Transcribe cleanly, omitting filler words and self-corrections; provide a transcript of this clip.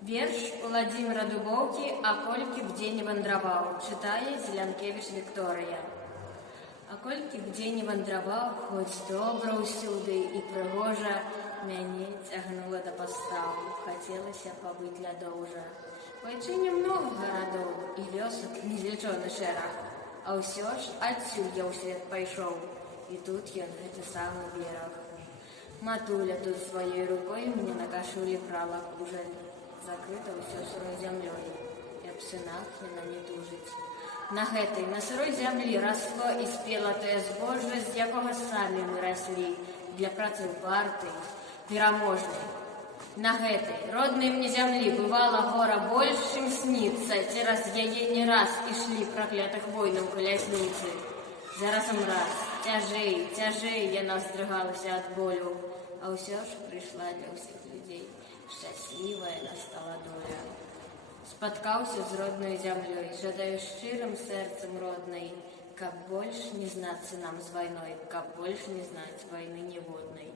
Верш Владимира Дубоўкі «А колькі б дзе не вандраваў» чытае Зелянкевіч Вікторыя. А колькі б дзе не вандраваў, хоць добра ўсюды і прыгожа, мяне цягнула да паставу, хацелася пабыць ля доўжа. У айчыне многа гарадоў і вёсак незлічоны шэраг, а ўсё ж адсюль я ў свет пайшоў, і тут ён гэты самы бераг. Матуля тут сваёй рукой мне на кашулі прала кужаль, закрыта ўсё сырой зямлёй, і аб сынах яна не тужыць. На гэтай, на сырой зямлі расло і спела тое збожжа, з якога самі мы раслі, для працы ў партыі, пераможнай. На гэтай, роднай мне зямлі, бывала гора больш, чым сніцца, цераз яе не раз ішлі праклятых войнаў калясніцы. Заразам раз, цяжэй, цяжэй яна здрыгалася ад болю, а ўсё ж прыйшла для ўсіх людзей шчаслівая настала доля. Спаткаўся з роднай зямлёй, жадаю шчырым сэрцам роднай, каб больш не знацца нам з вайной, каб больш не знаць вайны ніводнай.